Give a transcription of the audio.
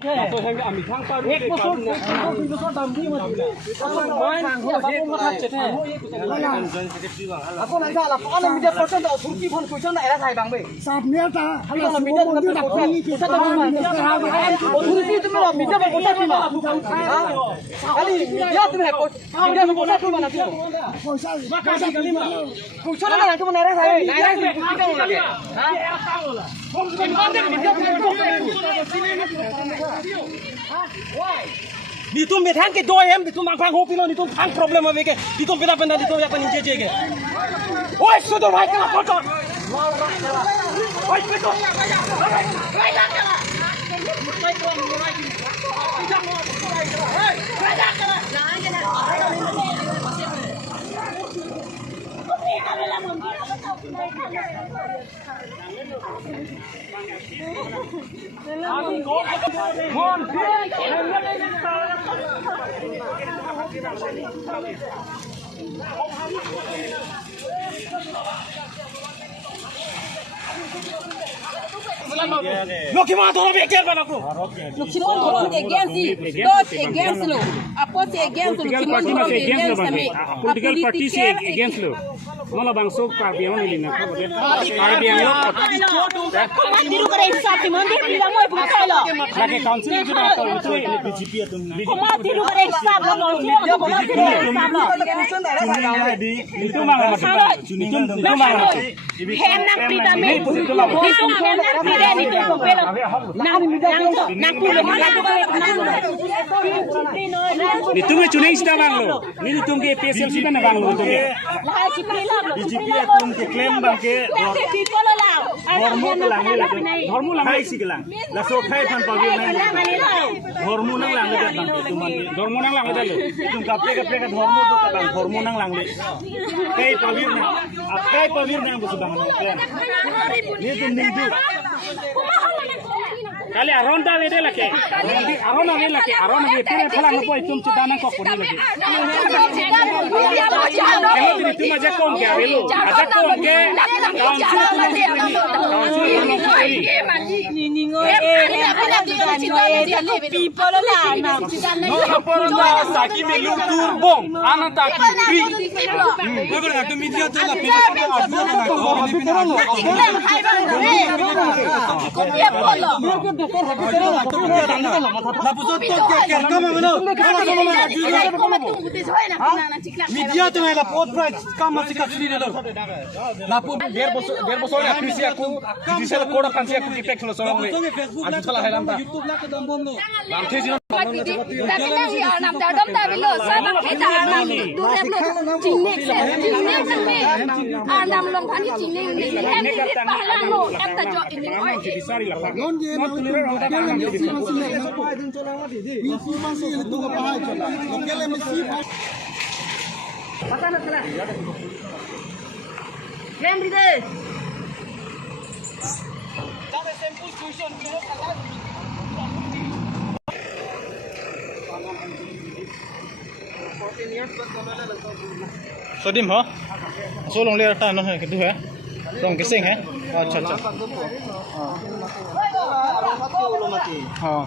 तो हेंगे आमी थांग पार एक बसर दाम दी मत माइन बाबू मथा चेथे ako nang sala ano media person da surki phone question da era thai bang be sap ne ta halo media da kita ta ma authority tu mera media ba kota tu ma kali media tu hai media ba kota tu ma na tu poisa kali ma kuchho na tu ma era thai naira tu kita ho lage ha di tu me thang ke do em di tu mang phang ho pilo di tu thang problem ave ke di tu beda benda di tu ya pan je je ke oi sudo bhai ka photo oi beto oi la kala oi ko mo rai ki oi la kala na ke na Lokima thoro be kel bana ko Lokima thoro against not against lo oppose against Lokima thoro be against me political party se against lo mola bangso ka biang ni lina ka biang lo Mandiru kare hisab ke mandir bilang mo bukai lo lagi council ju na to BJP tum Mandiru kare hisab lo mandiru kare hisab lo itu mang itu mang hem nang prida me itu hem nang prida ni tu pelo nang pulo mandiru kare itu me chuning sta bang lo ni tum ke PSLC na bang lo tum lah chipri la BJP tum ke claim bang ke धर्म lang hai si gelang la so khai phan pa ge nai धर्म nang lang le bang tu man धर्म nang lang le tum kape ka dhormo to ta bang धर्म nang lang le kai pavir nang busu bang ni tum ning du kali aron da vede lake aron ave tere phala no poi tum chidana ko koni lagi kalau tum aja kon ke avelo aja kon ke people la na no aporna saki me lu turbong anata ki free beber na media to la pena media to la pot price kam masih ka free lo la pot der bosor ya krisi aku judicial code of kansi aku effect lo sorong le aju thala hailam ta youtube la ka dam bom lo lam the jino tapi nang ya nam da dam da bilo sa bang khita nam du rem lo jinne me nam long than ki jinne ni hem ni pa lang lo em ta jo in oi judiciary la non je ma tulir ro ta kam din chola ma di ni fu ma si tu ka pa chola lokele me si pata na chala claim di de Dame simple question kilo kata sodium हो सो लोग ले रहा है ना है किधर है रंग किसे है अच्छा अच्छा हाँ